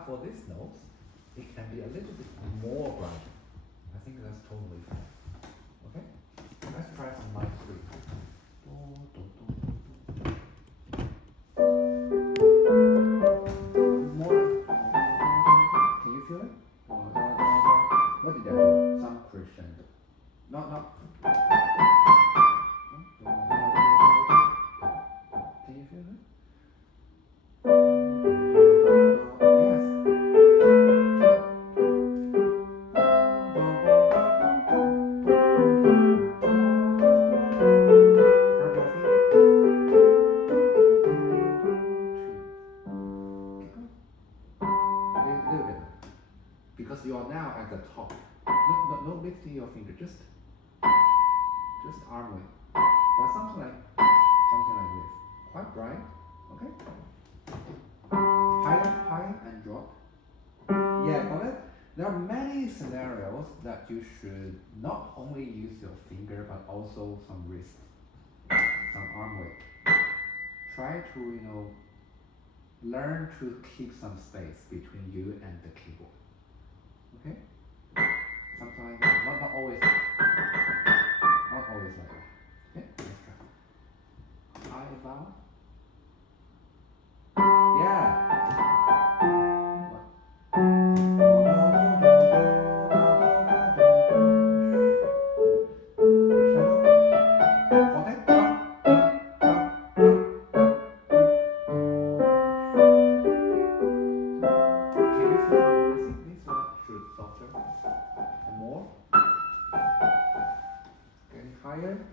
But for this note, it can be a little bit more brighter. I think that's totally fine. Okay? Let's try on line 3. More. Can you feel it? What did I do? Some crescendo. Not. Can you feel it? Yes. Because you are now at the top. No lifting your finger, just arm width. But something like this. Quite bright. Okay? Higher and drop. Yeah, got it? There are many scenarios that you should not only use your finger but also some wrist, some arm weight. Try to, learn to keep some space between you and the keyboard. Okay? Something like that. Not always like that. Okay? Let's try. High vowel. Yeah.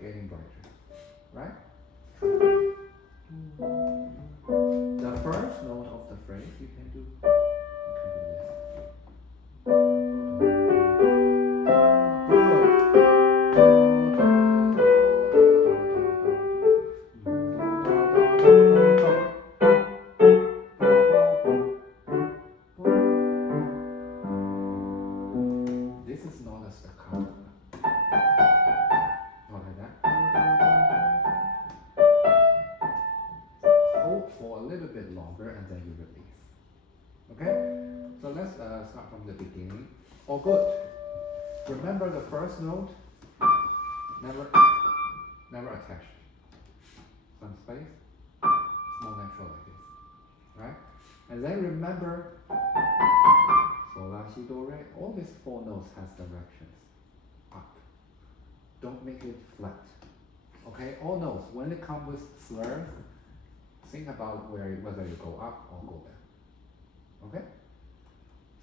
Getting brighter, right? The first note of the phrase you can do this. This is not a staccato. Not like that. Hold for a little bit longer and then you release. Okay? So let's start from the beginning. Oh, good. Remember the first note? Never attached. Some space. It's more natural like this. Right? And then remember Sol, La, Si, Do, Re. All these 4 notes has directions. Up. Don't make it flat. Okay? All notes, when they come with slurs, think about whether you go up or go down. Okay?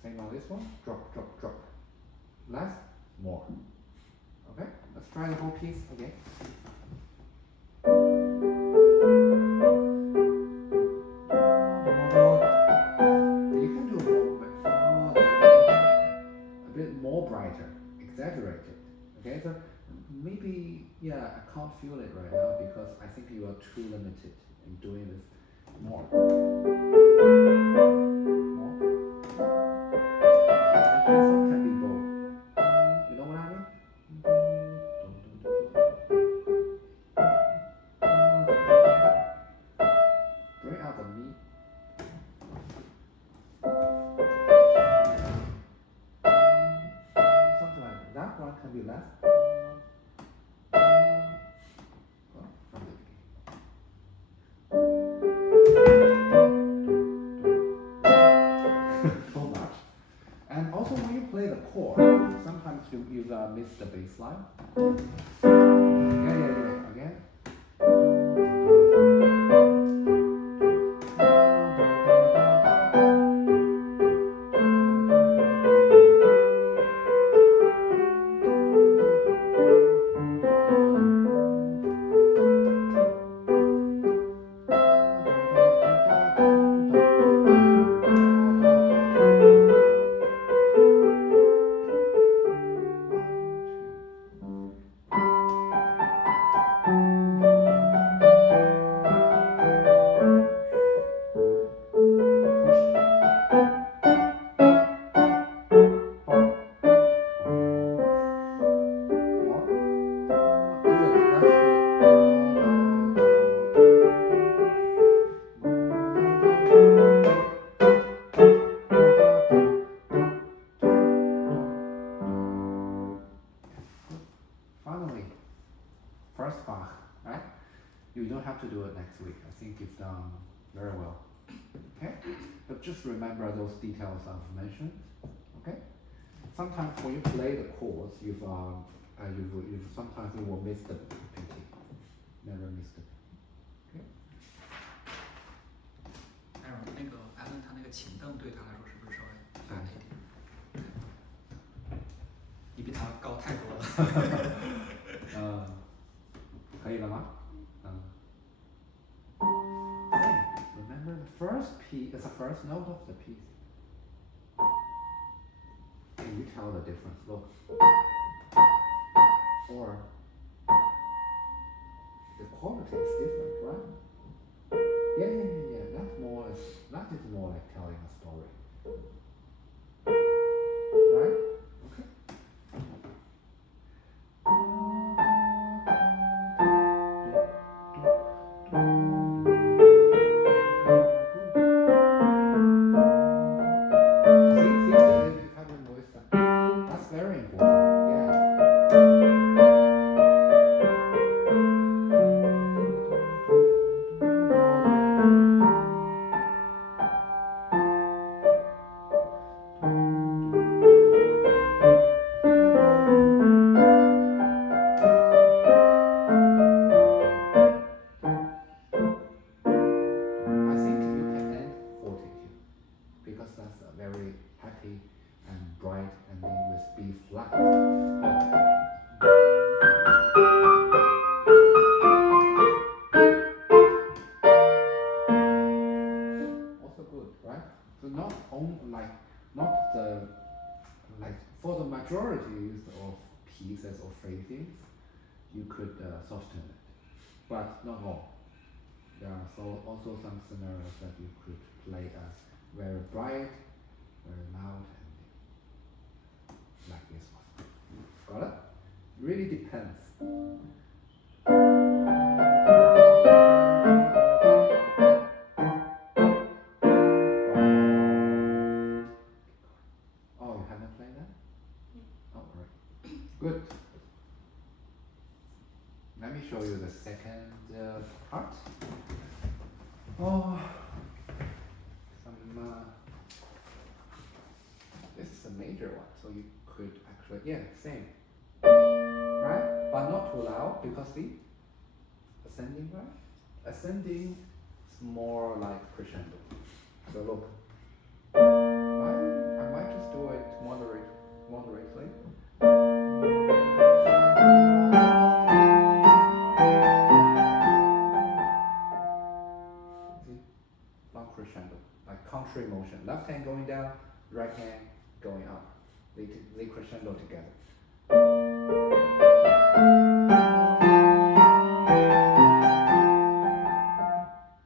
Same on this one. Drop, drop, drop. Less, more. Okay? Let's try the whole piece again. You can do a bit more brighter, exaggerated. Okay? So maybe, I can't feel it right now because I think you are too limited in doing this more. Can be both. You know what I mean? Bring out the meat. Something like that one can be less. And also when you play the chord, sometimes you miss the bass line. Yeah. Again. first Bach, right? You don't have to do it next week. I think you've done very well. Okay? But just remember those details I've mentioned. Okay? Sometimes when you play the chords, you've sometimes you will miss the beating. Never miss the beat. Okay? 还有那个艾伦他那个琴凳对他来说是不是稍微大了一点？你比他高太多了。可以了吗？Remember the first piece is the first note of the piece. Can you tell the difference? Look. Or the quality is different, right? Yeah. That is more like telling a story. Right? Okay. That's very important. Yeah. I think you can end 40 here because that's a very happy and bright ending with B flat. Also good, right? So not for the majority of pieces or phrasings, you could soften it, but not all. There are also some scenarios that you could play a very bright, very loud ending, like this one. Got it? Really depends. Oh, you haven't played that? Oh, right. Good. Let me show you the second part. Oh, this is a major one, so you could actually, same. Right? But not too loud because the ascending, right? Ascending is more like crescendo. So look. I might just do it moderately. See? Long crescendo, like country motion. Left hand going down, right hand going up. They crescendo together.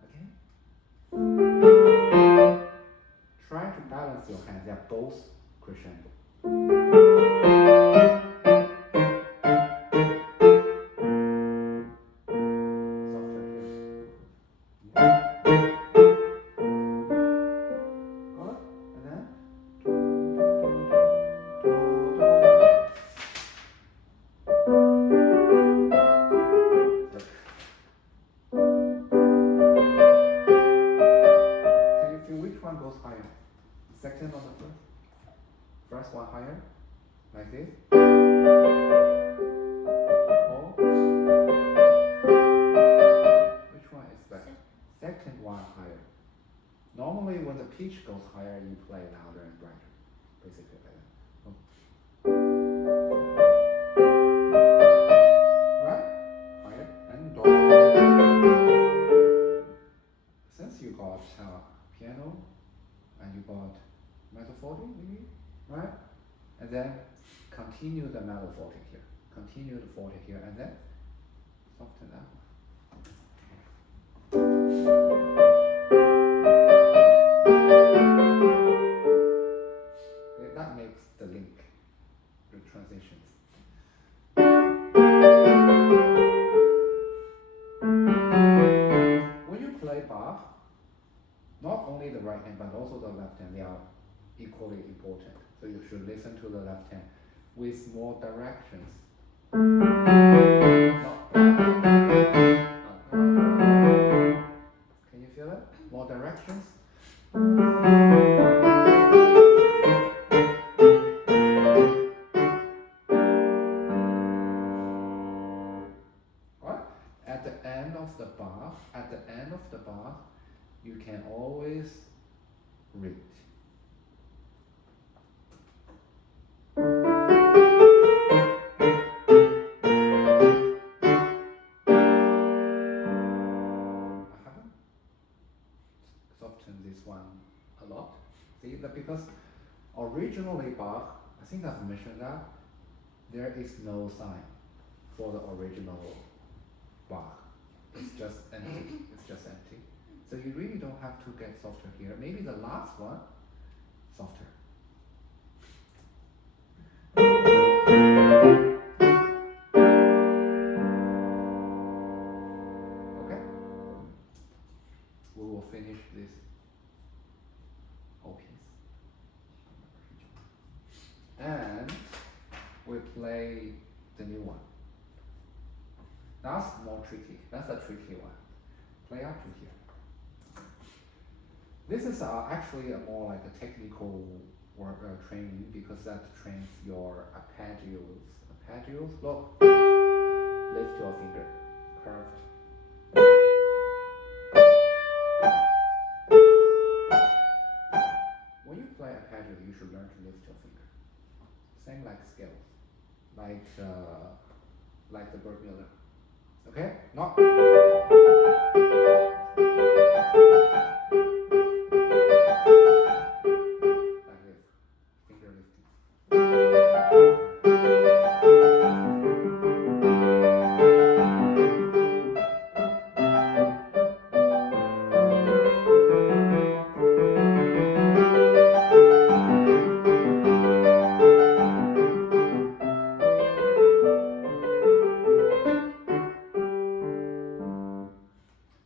Okay? Try to balance your hands. They are both crescendo. Softer here. Got it? And then can you feel which one goes higher? Second or the first? First one higher, like this. Or which one is better? Second one higher. Normally when the pitch goes higher, you play louder and brighter. Basically like that. Right? Higher and do. Since you got piano and you got mezzo forte maybe, right? And then continue the mellow forte here. Continue the forte here and then soften that one. Okay, that makes the link, the transitions. When you play Bach, not only the right hand but also the left hand, they are equally important. So you should listen to the left hand with more directions. Not of the bar, you can always read. I haven't softened this one a lot. See that because originally Bach, I think I've mentioned that there is no sign for the original Bach. It's just empty. It's just empty. So you really don't have to get softer here. Maybe the last one, softer. Okay? We will finish this whole piece. And we play the new one. That's more tricky. That's a tricky one. Play up to here. This is actually a more like a technical work training because that trains your arpeggios. Arpeggios, look. Lift your finger, curved. When you play arpeggio, you should learn to lift your finger. Same like scales, like the Burgmuller. Okay? Not. Like this. Finger lifting.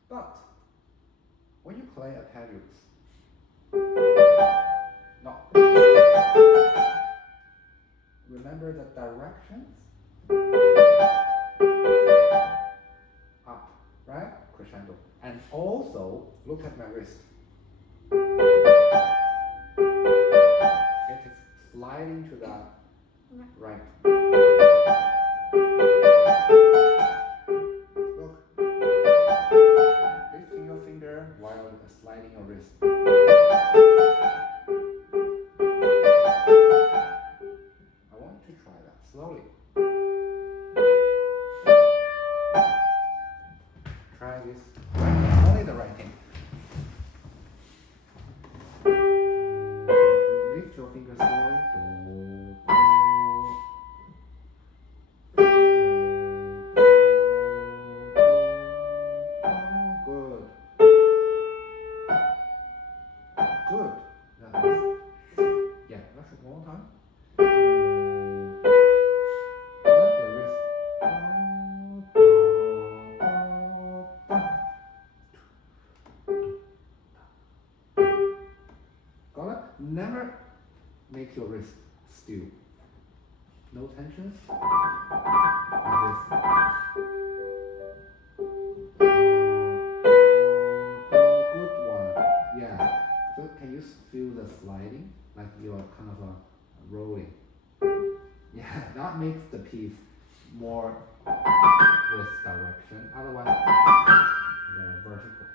But when you play arpeggios, no. Remember the directions? Up, right? Crescendo. And also look at my wrist. It is sliding to the right. Look. Lifting your finger while sliding your wrist. I want you to try that slowly. Try this right hand, only the right hand. Lift your finger slowly. Good. Good. Yeah, that's it one more time. The wrist. Got it? Never make your wrist still. No tension. Like this. Good one. Yeah. So can you feel the sliding? Like you're kind of rolling. Yeah, that makes the piece more this direction. Otherwise, they're vertical.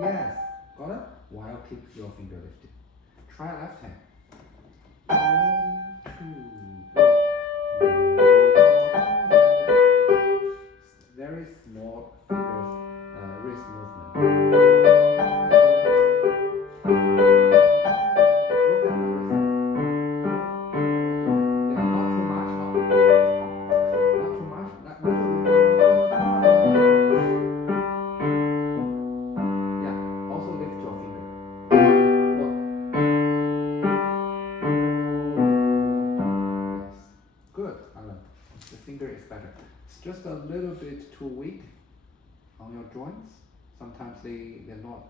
Yes, got it? While keep your finger lifted. Try left hand. 1, 2, very small fingers, wrist movement. Look at my wrist. Yeah, not too much, not too much, not little bit. Yeah, also lift your finger. Look. Yes. Good, Alan. The finger is better. It's just a little bit too weak on your joints. Sometimes they're not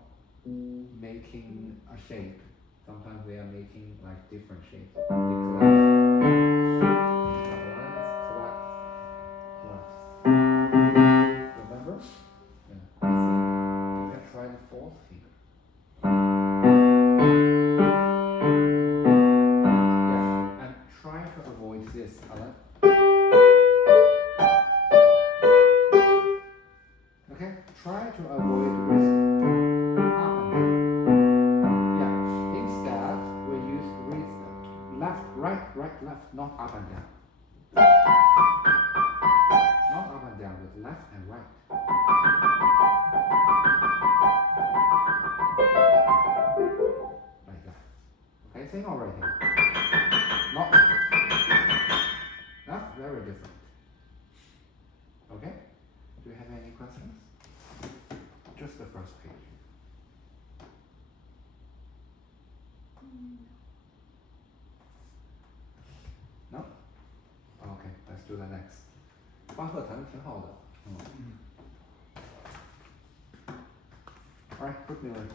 making a shape. Sometimes they are making like different shapes. They collapse. Collapse. Remember? Yeah. I think you can try the fourth finger. Yeah, and try to avoid this, Alan. right, left, not up and down. Not up and down, but left and right. Like that. Okay, same over here. Not. That's very different. Okay? Do you have any questions? Just the first page. No? Okay, let's do the next. 巴赫弹得挺好的。Alright, Burgmuller.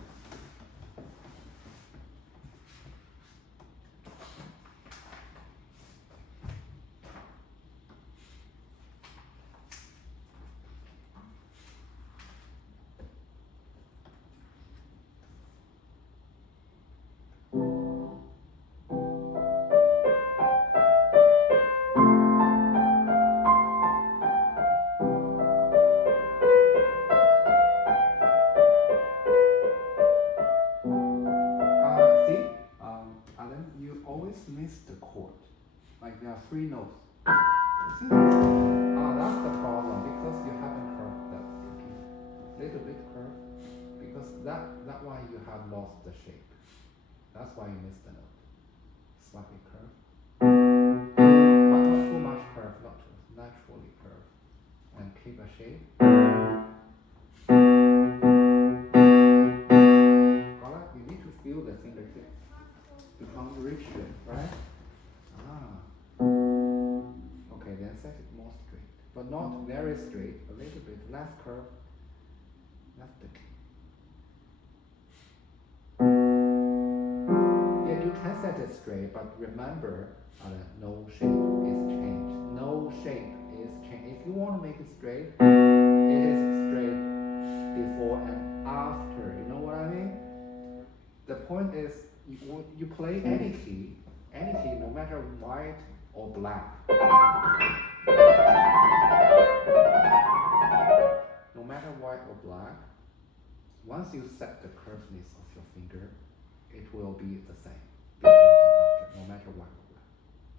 Miss the chord. Like there are 3 notes. See? That's the problem because you haven't curved that little bit curved because that why you have lost the shape. That's why you missed the note. Slightly curved. But not too much curved, not too naturally curved. And keep a shape. Got it? You need to feel the fingertip. You can't reach it, right? Okay, then set it more straight. But not very straight, a little bit less curved. That's the key. Yeah, you can set it straight, but remember, no shape is changed. No shape is changed. If you want to make it straight, it is straight before and after. You know what I mean? The point is, you play any key, no matter white or black. No matter white or black, once you set the curvedness of your finger, it will be the same before and after, no matter white or black.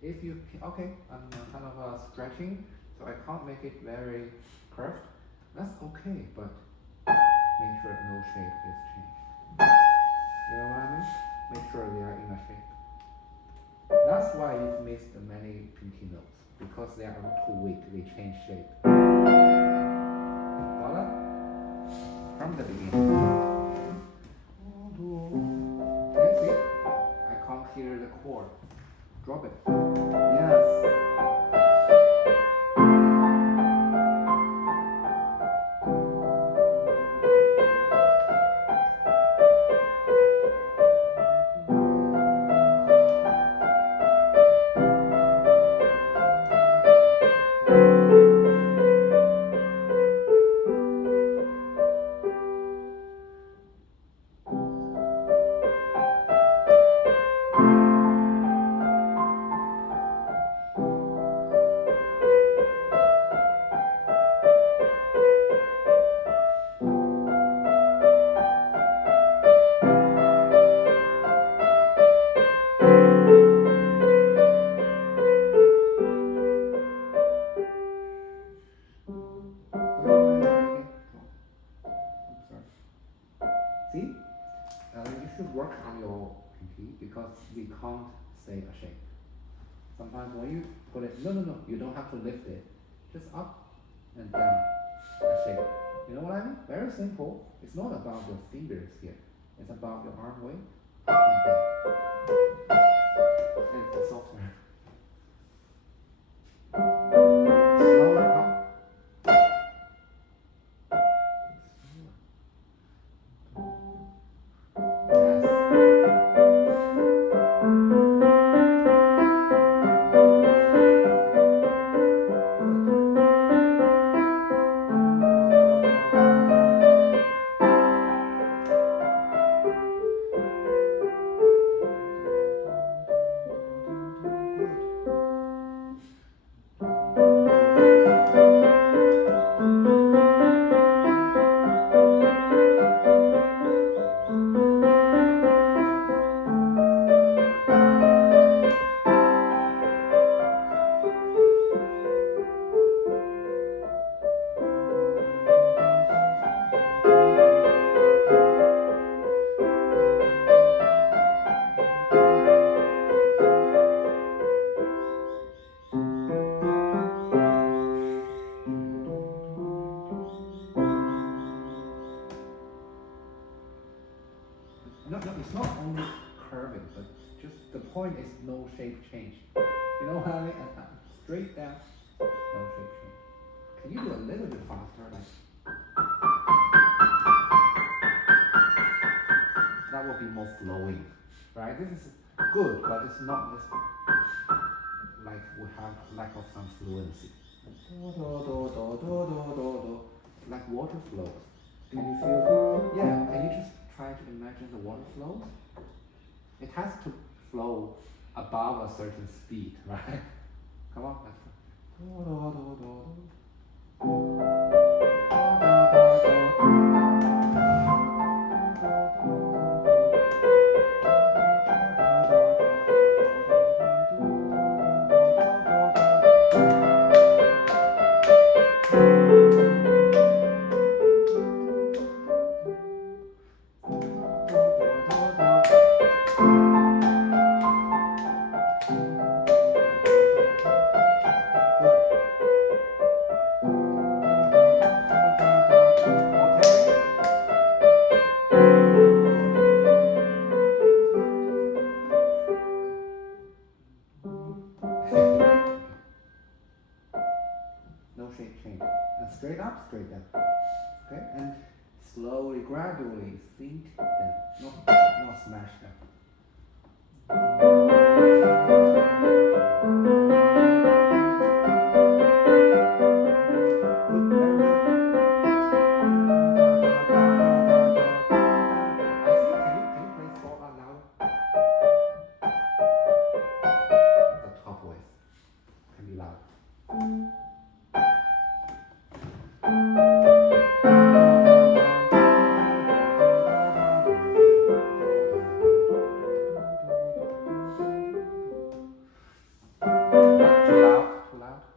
If you okay, I'm kind of stretching, so I can't make it very curved. That's okay, but make sure no shape is changed. You know what I mean? Make sure they are in a shape. That's why you've missed many pinky notes, because they are too weak, they change shape. Got it? From the beginning. Okay, see? I can't hear the chord. Drop it. Yes. See? You should work on your pinky because we can't say a shape. Sometimes when you put it, no, you don't have to lift it. Just up and down, a shape. You know what I mean? Very simple. It's not about your fingers here. It's about your arm weight, up and down. And the software. Slower up. change. You know what I mean? And straight down, no shape change. Can you do a little bit faster? Like that will be more flowing, right? This is good, but it's not this. Like we have lack of some fluency. Like water flows. Do you feel? Yeah. Can you just try to imagine the water flows? It has to flow above a certain speed, right? Come on, let's no shape change. And straight up, straight down. Okay? And slowly, gradually sink down. Not smash down.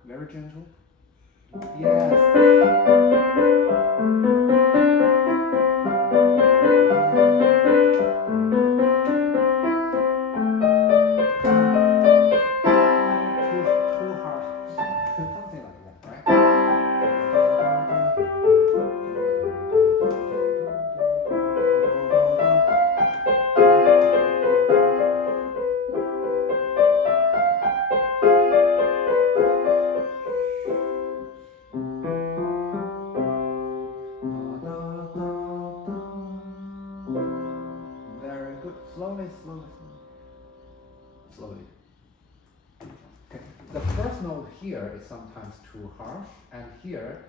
Very gentle. Yes. Too hard. Something like that, right? Very good. Slowly, slowly, slowly. Slowly. Okay. The first note here is sometimes too harsh, and here,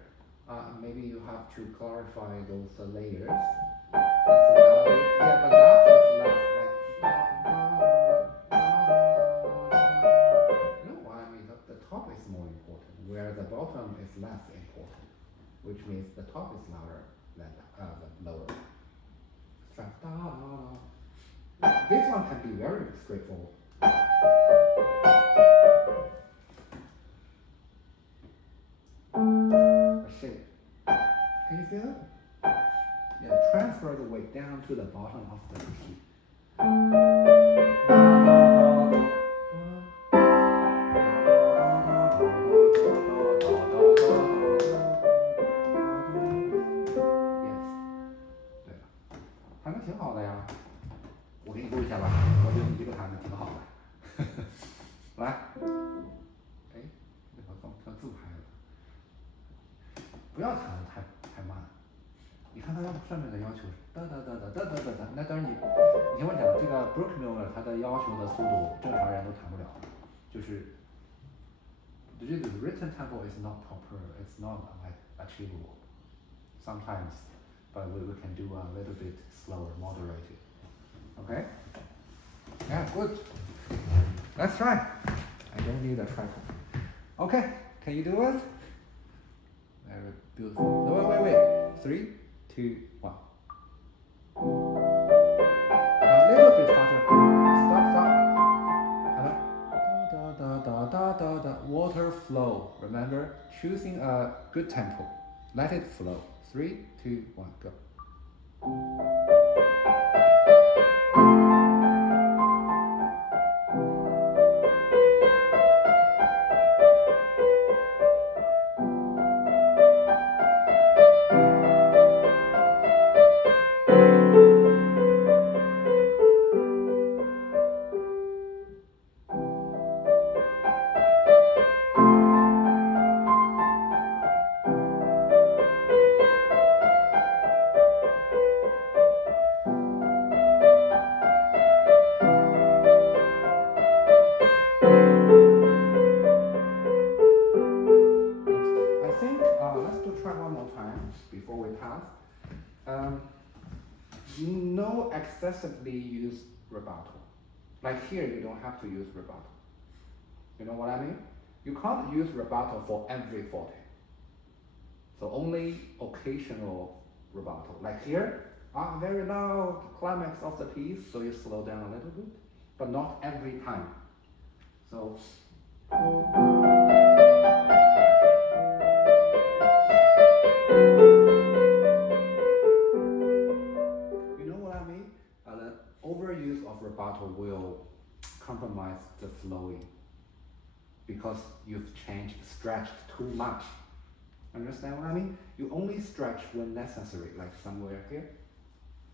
maybe you have to clarify those layers. That's the melody. Yeah, but that is less like. No, I mean the top is more important, where the bottom is less important, which means the top is louder than the lower. This one can be very straightforward. A shape. Can you feel it? Yeah, transfer the weight down to the bottom of the key. Yes. 弹得挺好的呀，我给你录一下吧，我觉得你这个弹得挺好的。来，哎，那个放自拍了，不要弹得太慢。你看它上面的要求是哒哒哒哒哒哒哒哒，那当然你听我讲，这个 Burgmuller 它的要求的速度正常人都弹不了，就是这个 written tempo is not proper, it's not like achievable sometimes, but we can do a little bit slower, moderated. Okay? Yeah, good. Let's try. I don't need a tripod. Okay, can you do it? Very beautiful. No, wait. 3, 2, 1. A little bit faster. Stop. Da. Water flow. Remember, choosing a good tempo. Let it flow. 3, 2, 1, go. excessively use rubato. Like here, you don't have to use rubato. You know what I mean? You can't use rubato for every forte. So only occasional rubato. Like here, very loud climax of the piece, so you slow down a little bit, but not every time. So. You know what I mean? The overuse of rubato will compromise the flowing because you've stretched too much. Understand what I mean? You only stretch when necessary, like somewhere here,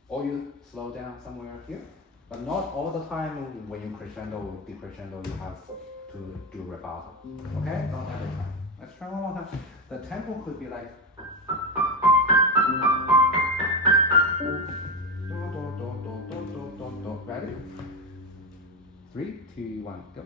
or you slow down somewhere here, but not all the time when you crescendo, decrescendo, you have to do rubato. Okay? Not every time. Let's try one more time. The tempo could be like. Ready? 3, 2, 1, go.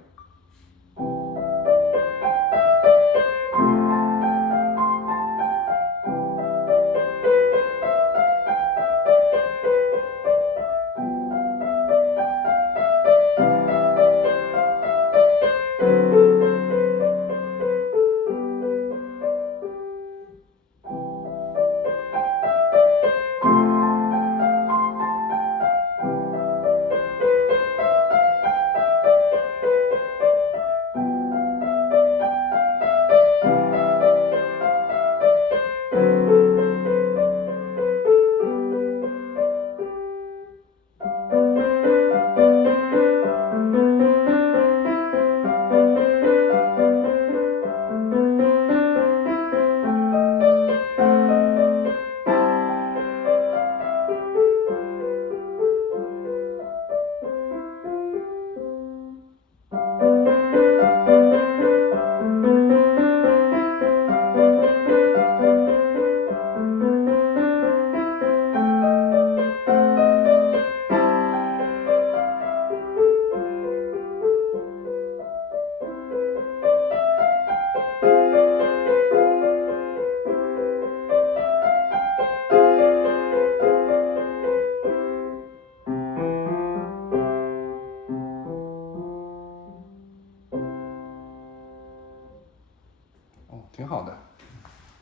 挺好的，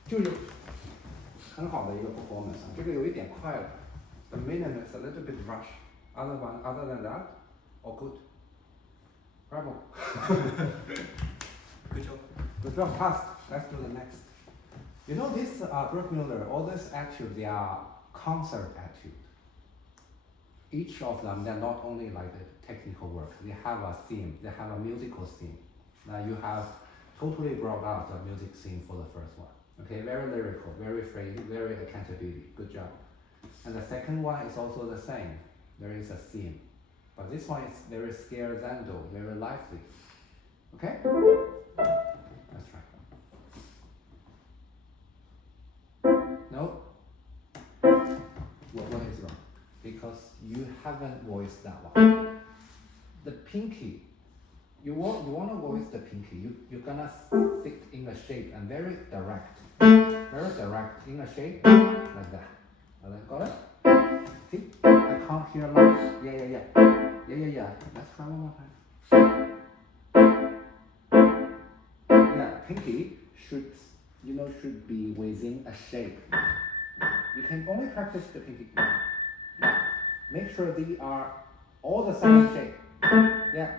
就有很好的一个 performance。这个有一点快了 ，the minimum is a little bit rush. Other than that, all good. Bravo. Good job. Good job, passed. Let's do the next. You know this Burgmuller, all these etudes, they are concert etudes. Each of them, they're not only like a technical work. They have a theme. They have a musical theme. Now you have totally brought out the music scene for the first one. Okay, very lyrical, very phrasy, very accountability. Good job. And the second one is also the same. There is a theme. But this one is very scherzando, very lively. Okay? Let's try. No? What is wrong? Because you haven't voiced that one. The pinky. You want to voice the pinky. You're gonna sit in a shape and very direct in a shape like that. Got it? See? I can't hear loud. Yeah. Let's try one more time. Yeah, pinky should be within a shape. You can only practice the pinky. Make sure they are all the same shape. Yeah.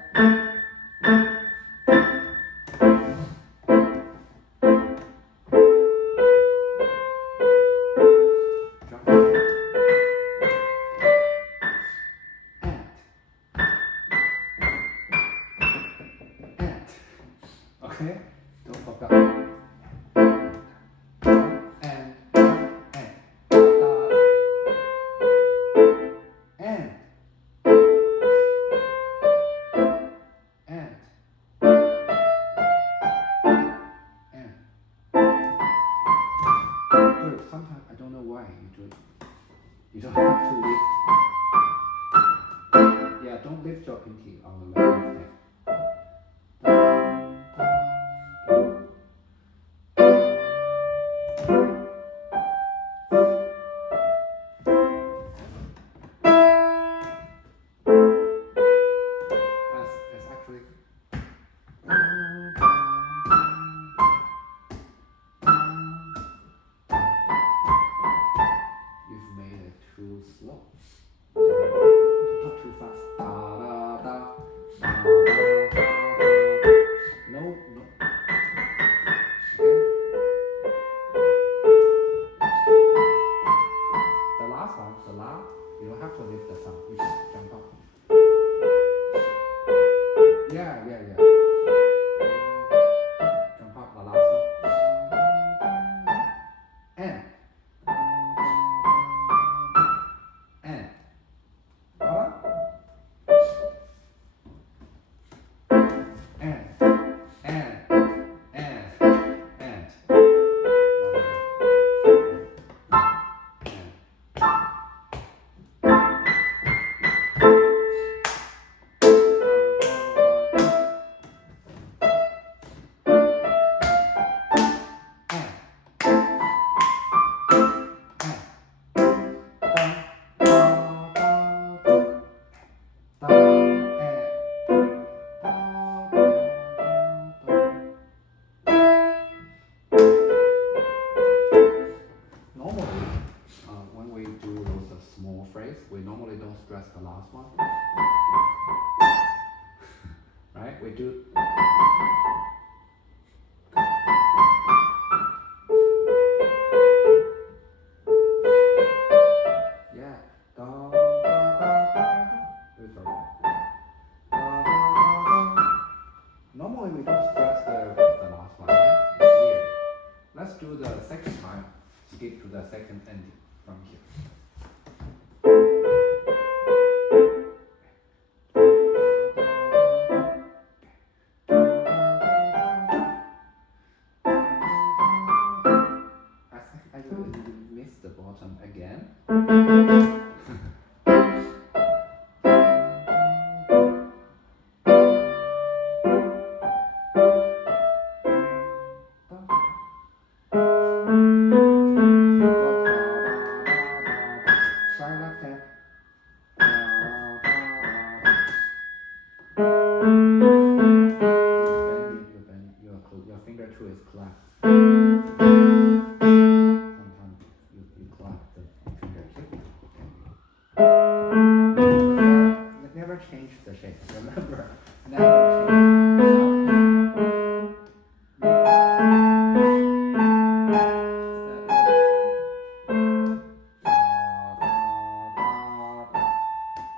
Okay, don't forget. And. Good. Sometimes I don't know why you do it. You don't have to lift. Yeah, don't lift your pinky on the left hand. we do. Yeah. Da, da, da, da. Reverb. Da, da, da, da. Normally we don't stress the last one, right? It's weird. Let's do the second time. Skip to the second ending from here. I think I missed the bottom again. Sorry, left hand. Your finger too is clapped. Sometimes you clap the fingertip. Never change the shape. Remember, never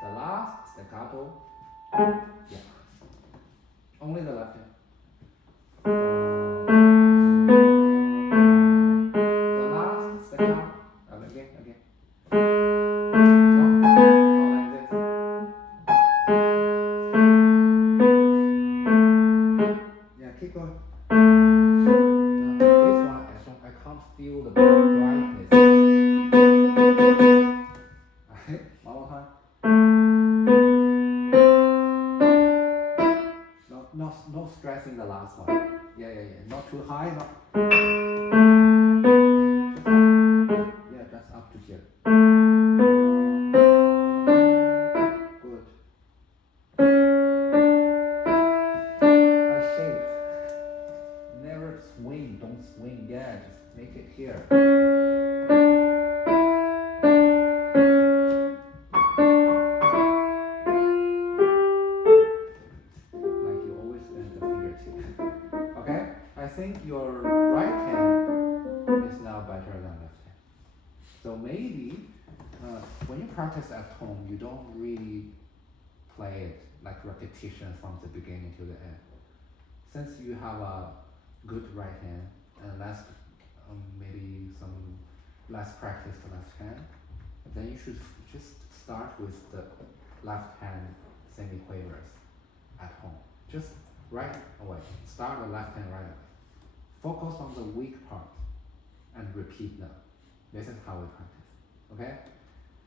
the last staccato. Yeah. Only the left hand. The last staccato. Again. No, not like this. Yeah, keep going. This one, I can't feel the brightness. One more time. No stressing the last one. Yeah. Not too high, not. Just up to here. Good. A shape. Never swing. Don't swing. Yeah, just make it here. Like you always bend the fingertip. Okay? I think your right hand is now better than left hand. So maybe when you practice at home, you don't really play it like repetition from the beginning to the end. Since you have a good right hand and maybe some less practiced left hand, then you should just start with the left hand semiquavers at home. Just right away. Start the left hand right away. Focus on the weak part and repeat them. This is how we practice. Okay?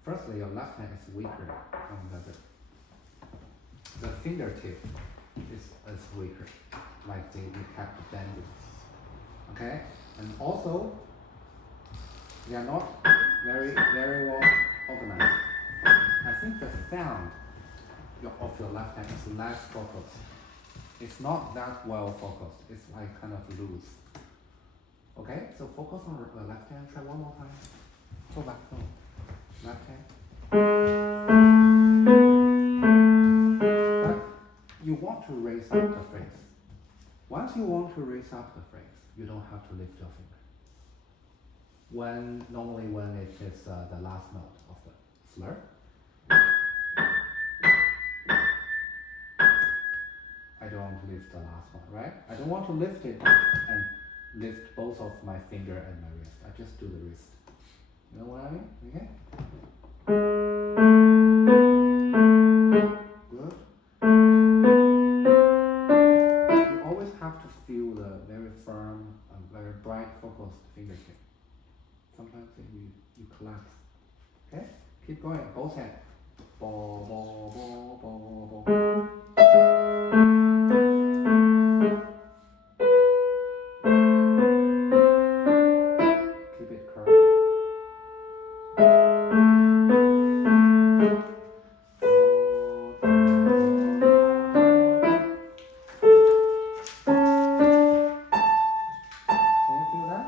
Firstly, your left hand is weaker from the fingertip is weaker, like you kept bending. Okay? And also, they are not very well organized. I think the sound of your left hand is less focused. It's not that well focused. It's like kind of loose. Okay? So focus on the left hand. Try one more time. Go back. No. Left hand. But you want to raise up the phrase. Once you want to raise up the phrase, you don't have to lift your finger. Normally when it is the last note of the slur, I don't lift the last one, right? I don't want to lift it and lift both of my finger and my wrist. I just do the wrist. You know what I mean? Okay? Good. You always have to feel the very firm and very bright focused fingertip. Sometimes you collapse. Okay? Keep going. Both hands. Bo, bo, bo, bo, bo. Keep it curved. Can you feel that?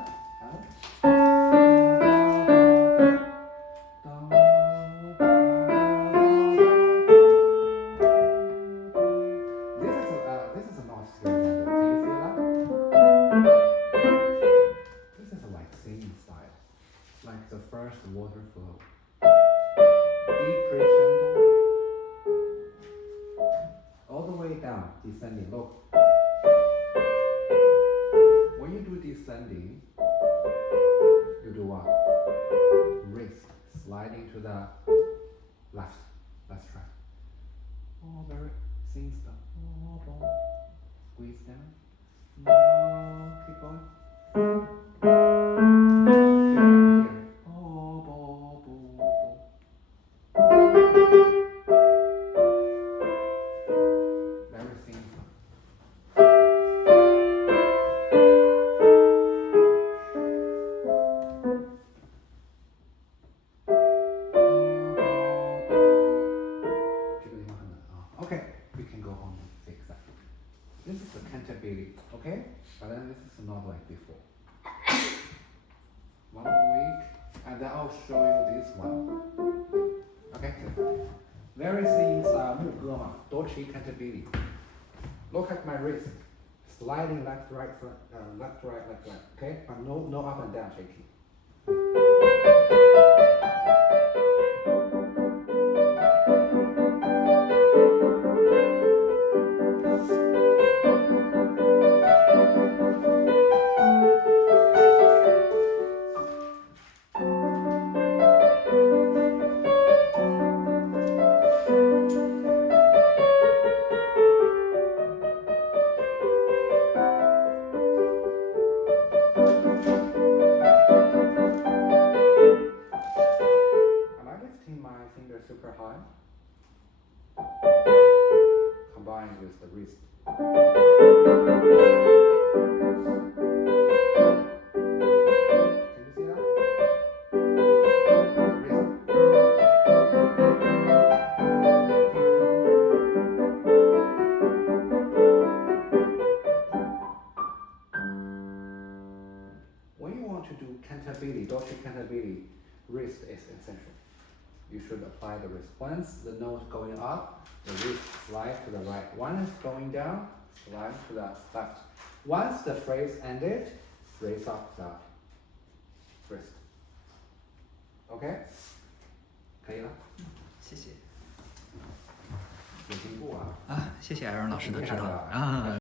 down. No, keep going. Here. Oh, bo, bo, bo. Very simple. Okay, we can go home and fix that. This is the canterbury, okay? But then this is not like before. 1 week, and then I'll show you this one. Okay, very thin木歌嘛 Dolce canterbury. Look at my wrist, sliding left, right, left, right, left, right. Okay, but no up and down shaking. Super high, combined with the wrist. Can you see that? When you want to do canterbury, Dolce canterbury, wrist is essential. You should apply the wrist. Once the note going up, the wrist slide to the right. Once going down, slide to the left. Once the phrase ended, raise up the wrist. Okay? 可以了。谢谢。有进步啊。啊，谢谢艾伦老师的指导厉害了啊。